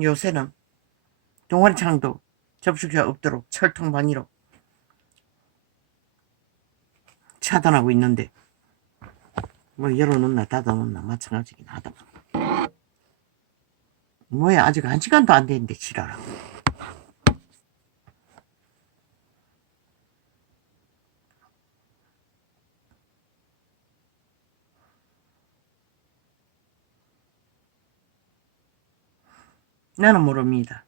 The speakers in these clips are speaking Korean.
요새는 동아리창도 접속이 없도록 철통방위로 차단하고 있는데 뭐 열어놓나 닫아놓나 마찬가지긴 하다만 뭐야 아직 1시간도 안 됐는데 지랄하고. 나는 모릅니다.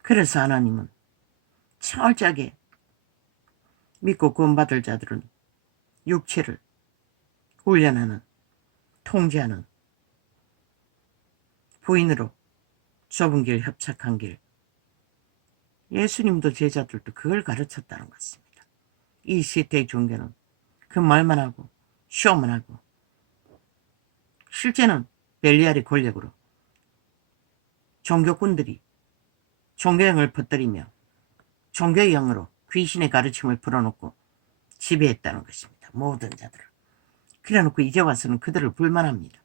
그래서 하나님은 철저하게 믿고 구원받을 자들은 육체를 훈련하는, 통제하는 부인으로 좁은 길, 협착한 길. 예수님도 제자들도 그걸 가르쳤다는 것입니다. 이 시대의 종교는 그 말만 하고 쇼만 하고 실제는 벨리알의 권력으로 종교꾼들이 종교형을 퍼뜨리며 종교의 영으로 귀신의 가르침을 풀어놓고 지배했다는 것입니다. 모든 자들을. 그래놓고 이제 와서는 그들을 불만합니다.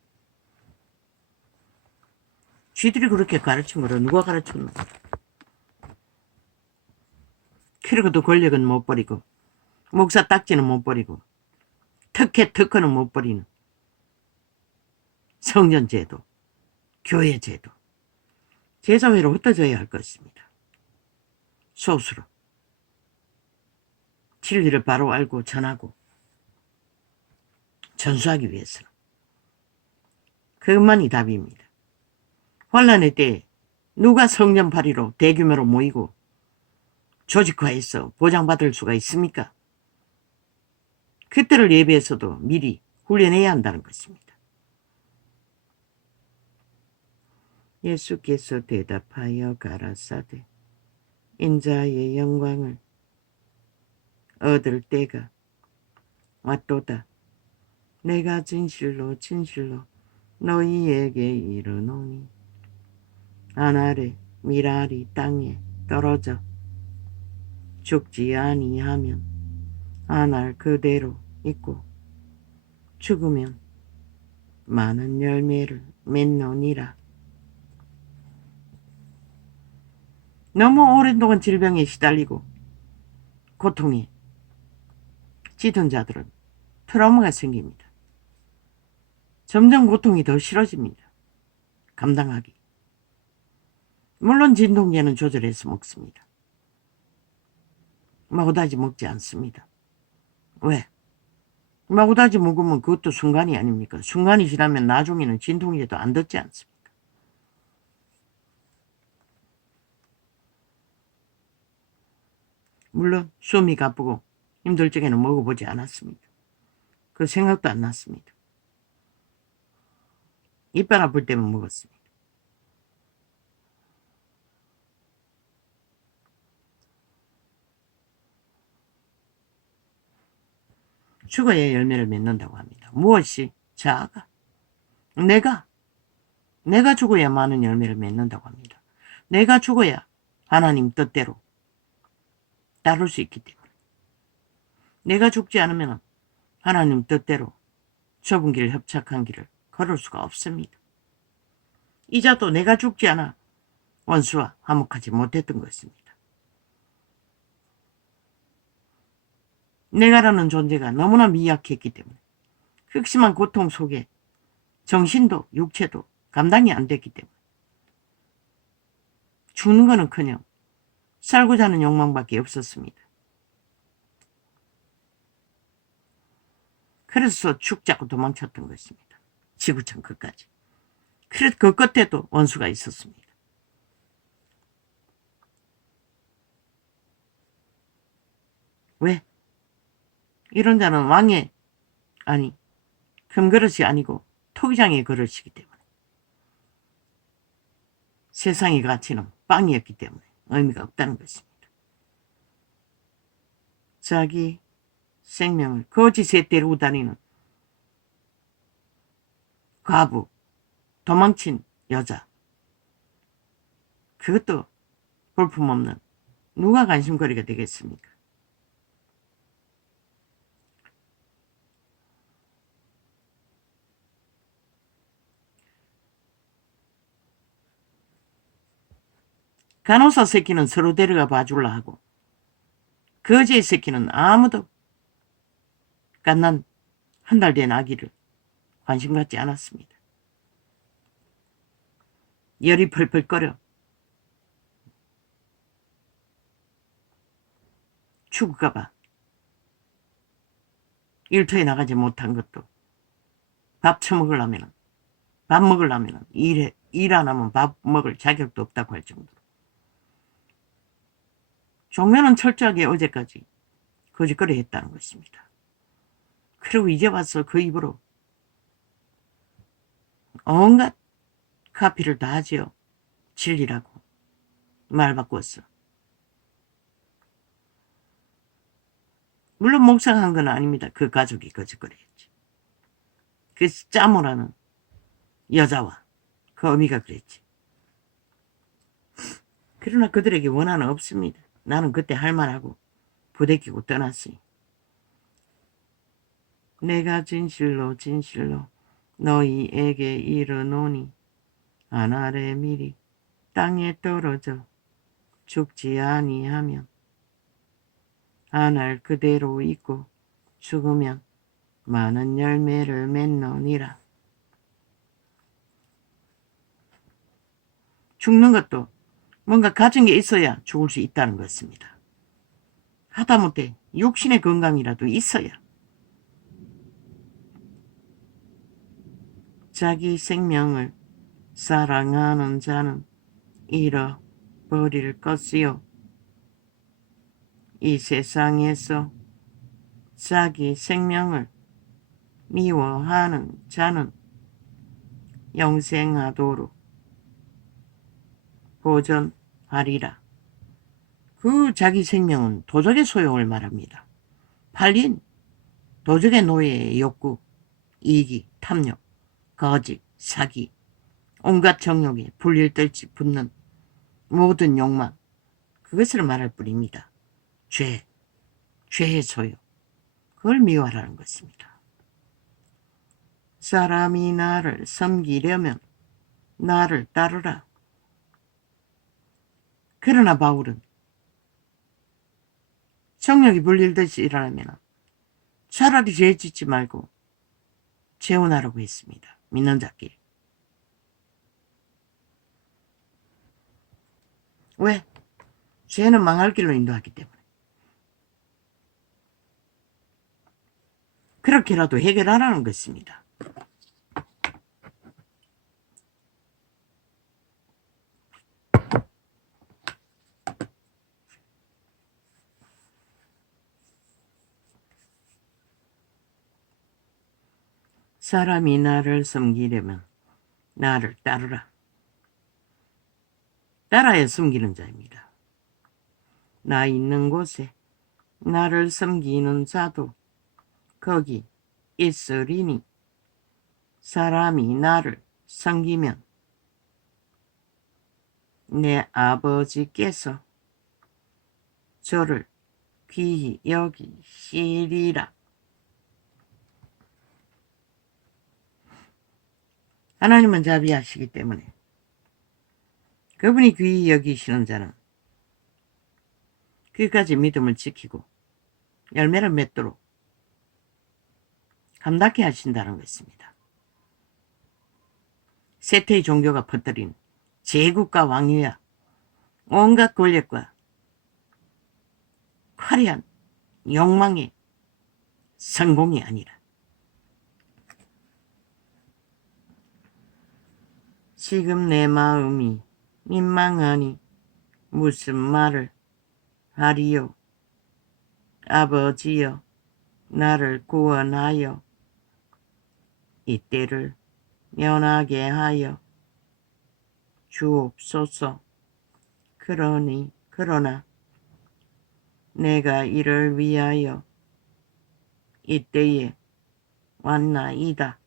쥐들이 그렇게 가르친 거를 누가 가르쳤노? 그리고도 권력은 못 버리고 목사 딱지는 못 버리고 특허는 못 버리는 성전제도, 교회제도, 제사회로 흩어져야 할 것입니다. 소수로 진리를 바로 알고 전하고 전수하기 위해서는 그것만이 답입니다. 환란의 때에 누가 성전파리로 대규모로 모이고 조직화해서 보장받을 수가 있습니까? 그때를 예비해서도 미리 훈련해야 한다는 것입니다. 예수께서 대답하여 가라사대 인자의 영광을 얻을 때가 왔도다. 내가 진실로 너희에게 이르노니 하늘에 미랄이 땅에 떨어져 죽지 아니하면 하늘 그대로 있고 죽으면 많은 열매를 맺노니라. 너무 오랜 동안 질병에 시달리고 고통에 찌든 자들은 트라우마가 생깁니다. 점점 고통이 더 싫어집니다. 감당하기. 물론 진통제는 조절해서 먹습니다. 마구다지 먹지 않습니다. 왜? 마구다지 먹으면 그것도 순간이 아닙니까? 순간이 지나면 나중에는 진통제도 안 듣지 않습니까? 물론 숨이 가쁘고 힘들 적에는 먹어보지 않았습니다. 그 생각도 안 났습니다. 이빨 아플 때만 먹었습니다. 죽어야 열매를 맺는다고 합니다. 무엇이? 자아가. 내가 죽어야 많은 열매를 맺는다고 합니다. 내가 죽어야 하나님 뜻대로 따를 수 있기 때문에. 내가 죽지 않으면 하나님 뜻대로 좁은 길, 협착한 길을 걸을 수가 없습니다. 이자도 내가 죽지 않아 원수와 화목하지 못했던 것입니다. 내가라는 존재가 너무나 미약했기 때문에 극심한 고통 속에 정신도 육체도 감당이 안 됐기 때문에 죽는 거는커녕 살고자 하는 욕망밖에 없었습니다. 그래서 죽자고 도망쳤던 것입니다. 지구촌 끝까지. 그래서 그 끝에도 원수가 있었습니다. 왜? 이런 자는 왕의 아니 금그릇이 아니고 토기장의 그릇이기 때문에 세상의 가치는 빵이었기 때문에 의미가 없다는 것입니다. 자기 생명을 거짓에 데리고 다니는 과부, 도망친 여자, 그것도 볼품없는 누가 관심거리가 되겠습니까? 간호사 새끼는 서로 데려가 봐줄라 하고 거지 새끼는 아무도 갓난 한 달 된 아기를 관심 갖지 않았습니다. 열이 펄펄 끓여 죽을까봐 일터에 나가지 못한 것도 밥 먹으려면 일 안 하면 밥 먹을 자격도 없다고 할 정도로 종묘는 철저하게 어제까지 거짓거리 했다는 것입니다. 그리고 이제 와서 그 입으로 온갖 카피를 다 하지요. 진리라고 말 바꿨어. 물론 몽상한 건 아닙니다. 그 가족이 거짓거리 했지. 그 짜모라는 여자와 그 어미가 그랬지. 그러나 그들에게 원한은 없습니다. 나는 그때 할 말하고 부대끼고 떠났으니. 내가 진실로 너희에게 이르노니 아날의 밀이 땅에 떨어져 죽지 아니하면 아날 그대로 있고 죽으면 많은 열매를 맺노니라. 죽는 것도 뭔가 가진 게 있어야 죽을 수 있다는 것입니다. 하다못해 육신의 건강이라도 있어야. 자기 생명을 사랑하는 자는 잃어버릴 것이요. 이 세상에서 자기 생명을 미워하는 자는 영생하도록 보전하리라. 그 자기 생명은 도적의 소용을 말합니다. 팔린 도적의 노예의 욕구, 이기, 탐욕, 거짓, 사기, 온갖 정욕에 불릴 듯이 붙는 모든 욕망, 그것을 말할 뿐입니다. 죄의 소용, 그걸 미워하라는 것입니다. 사람이 나를 섬기려면 나를 따르라. 그러나 바울은 정욕이 불릴듯이 일어나면 차라리 죄 짓지 말고 재혼하라고 했습니다. 믿는 자끼리. 왜? 죄는 망할 길로 인도하기 때문에. 그렇게라도 해결하라는 것입니다. 사람이 나를 섬기려면 나를 따르라. 따라야 섬기는 자입니다. 나 있는 곳에 나를 섬기는 자도 거기 있으리니 사람이 나를 섬기면 내 아버지께서 저를 귀히 여기시리라. 하나님은 자비하시기 때문에 그분이 귀히 여기시는 자는 그까지 믿음을 지키고 열매를 맺도록 감당케 하신다는 것입니다. 세태의 종교가 퍼뜨린 제국과 왕위와 온갖 권력과 화려한 욕망의 성공이 아니라 지금 내 마음이 민망하니 무슨 말을 하리요. 아버지여 나를 구원하여 이때를 면하게 하여 주옵소서. 그러나 내가 이를 위하여 이때에 왔나이다.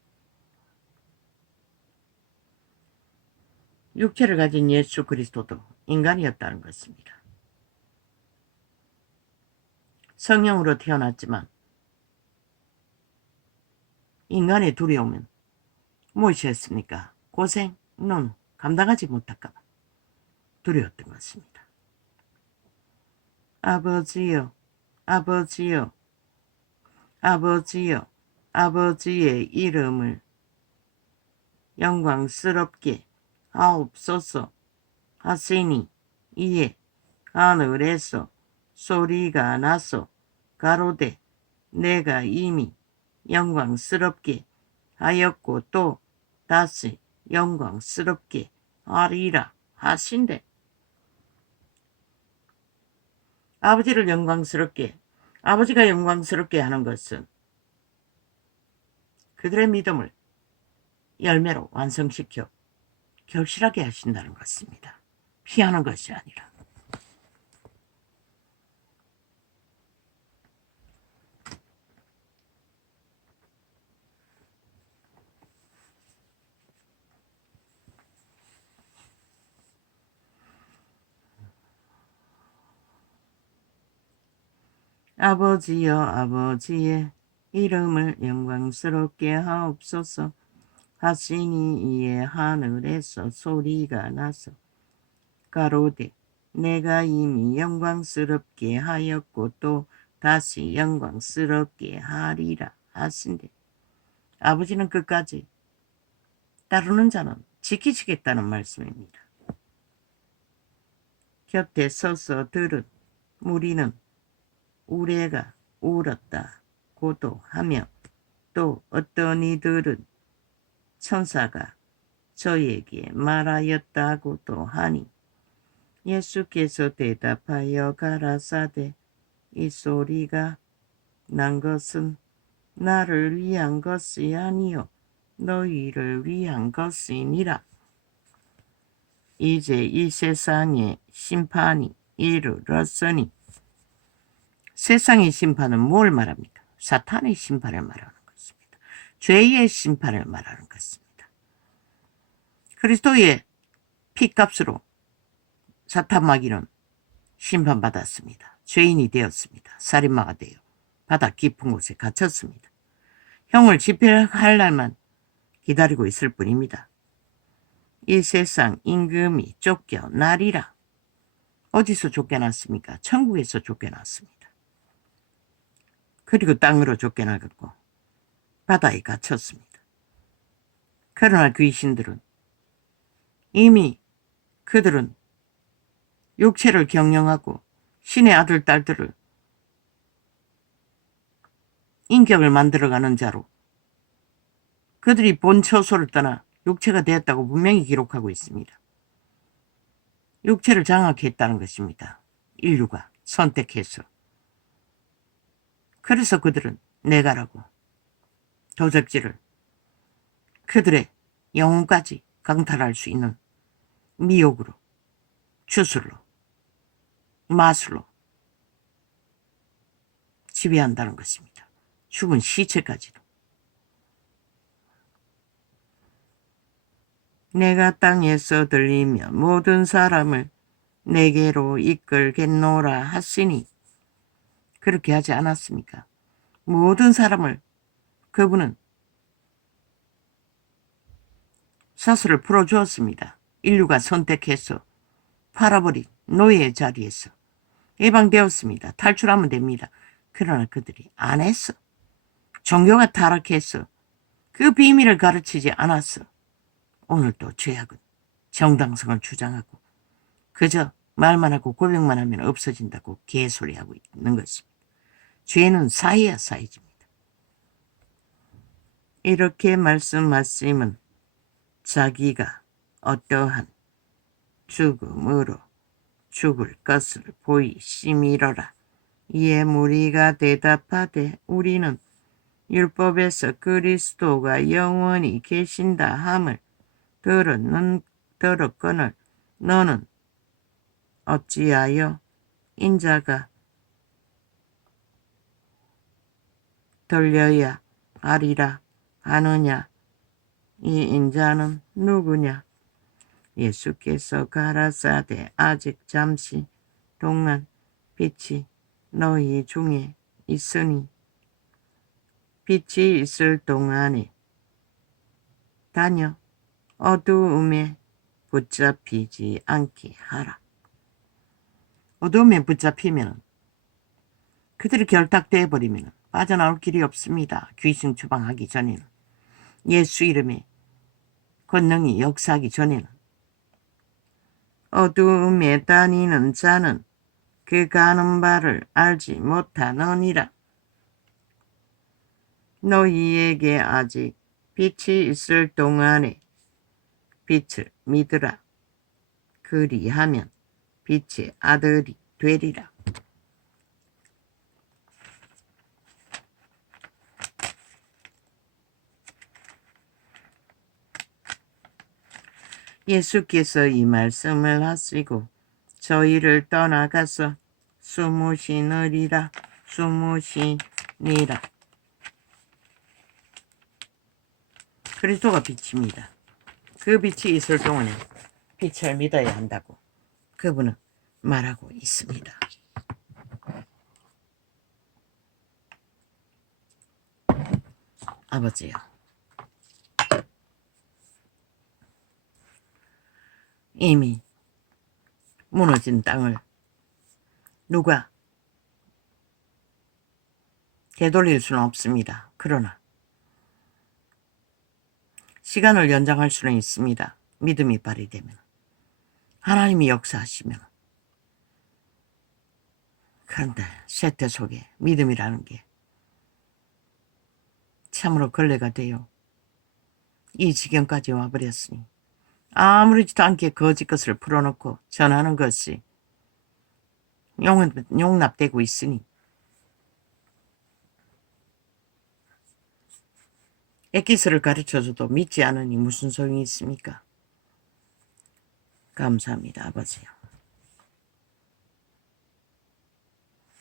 육체를 가진 예수 그리스도도 인간이었다는 것입니다. 성령으로 태어났지만 인간의 두려움은 무엇이었습니까? 고생, 감당하지 못할까봐 두려웠던 것입니다. 아버지여, 아버지여, 아버지여, 아버지의 이름을 영광스럽게 하옵소서 하시니 이에 하늘에서 소리가 나서 가로되 내가 이미 영광스럽게 하였고 또 다시 영광스럽게 하리라 하신대. 아버지를 영광스럽게, 아버지가 영광스럽게 하는 것은 그들의 믿음을 열매로 완성시켜 결실하게 하신다는 것입니다. 피하는 것이 아니라. 아버지여 아버지의 이름을 영광스럽게 하옵소서 하시니 이에 하늘에서 소리가 나서 가로되 내가 이미 영광스럽게 하였고 또 다시 영광스럽게 하리라 하신대. 아버지는 끝까지 따르는 자는 지키시겠다는 말씀입니다. 곁에 서서 들은 무리는 우레가 울었다 고도 하며 또 어떤 이들은 천사가 저에게 말하였다고도 하니 예수께서 대답하여 가라사대 이 소리가 난 것은 나를 위한 것이 아니요 너희를 위한 것이니라. 이제 이 세상의 심판이 이르렀으니 세상의 심판은 뭘 말합니까? 사탄의 심판을 말하는 것입니다. 죄의 심판을 말하는 것입니다. 그리스도의 피값으로 사탄 마귀는 심판받았습니다. 죄인이 되었습니다. 살인마가 되어 바다 깊은 곳에 갇혔습니다. 형을 집행할 날만 기다리고 있을 뿐입니다. 이 세상 임금이 쫓겨나리라. 어디서 쫓겨났습니까? 천국에서 쫓겨났습니다. 그리고 땅으로 쫓겨나갔고 바다에 갇혔습니다. 그러나 귀신들은 이미 그들은 육체를 경영하고 신의 아들 딸들을 인격을 만들어가는 자로 그들이 본 처소를 떠나 육체가 되었다고 분명히 기록하고 있습니다. 육체를 장악했다는 것입니다. 인류가 선택해서. 그래서 그들은 내가라고 도적질을 그들의 영혼까지 강탈할 수 있는 미혹으로, 주술로, 마술로 지배한다는 것입니다. 죽은 시체까지도. 내가 땅에서 들리며 모든 사람을 내게로 이끌겠노라 하시니 그렇게 하지 않았습니까? 모든 사람을 그분은 사슬을 풀어주었습니다. 인류가 선택해서 팔아버린 노예의 자리에서 해방되었습니다. 탈출하면 됩니다. 그러나 그들이 안 했어. 종교가 타락해서 그 비밀을 가르치지 않았어. 오늘도 죄악은 정당성을 주장하고 그저 말만 하고 고백만 하면 없어진다고 개소리하고 있는 것입니다. 죄는 사이야 사이집니다. 이렇게 말씀하시면 자기가 어떠한 죽음으로 죽을 것을 보이심이로라. 이에 무리가 대답하되 우리는 율법에서 그리스도가 영원히 계신다 함을 들었거늘 너는 어찌하여 인자가 들려야 하리라 하느냐. 이 인자는 누구냐. 예수께서 가라사대 아직 잠시 동안 빛이 너희 중에 있으니 빛이 있을 동안에 다녀 어두움에 붙잡히지 않게 하라. 어둠에 붙잡히면 그들이 결탁되어 버리면 빠져나올 길이 없습니다. 귀신 추방하기 전에는, 예수 이름의 권능이 역사하기 전에는. 어둠에 다니는 자는 그 가는 바를 알지 못하느니라. 너희에게 아직 빛이 있을 동안에 빛을 믿으라. 그리하면 빛의 아들이 되리라. 예수께서 이 말씀을 하시고 저희를 떠나가서 숨으시니라. 그리스도가 빛입니다. 그 빛이 있을 동안에 빛을 믿어야 한다고 그분은 말하고 있습니다. 아버지요, 이미 무너진 땅을 누가 되돌릴 수는 없습니다. 그러나 시간을 연장할 수는 있습니다. 믿음이 발휘되면, 하나님이 역사하시면. 그런데 세태 속에 믿음이라는 게 참으로 걸레가 되어 이 지경까지 와버렸으니 아무렇지도 않게 거짓 것을 풀어놓고 전하는 것이 용납되고 있으니 엑기스를 가르쳐줘도 믿지 않으니 무슨 소용이 있습니까? 감사합니다, 아버지요.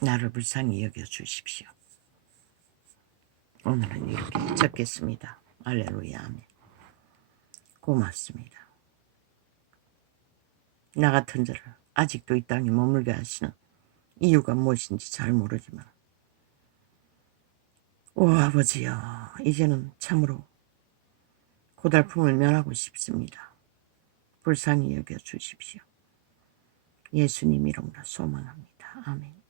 나를 불쌍히 여겨주십시오. 오늘은 이렇게 적겠습니다. 할렐루야, 아멘. 고맙습니다. 나 같은 자를 아직도 이 땅에 머물게 하시는 이유가 무엇인지 잘 모르지만, 오 아버지여, 이제는 참으로 고달픔을 면하고 싶습니다. 불쌍히 여겨주십시오. 예수님 이름으로 소망합니다. 아멘.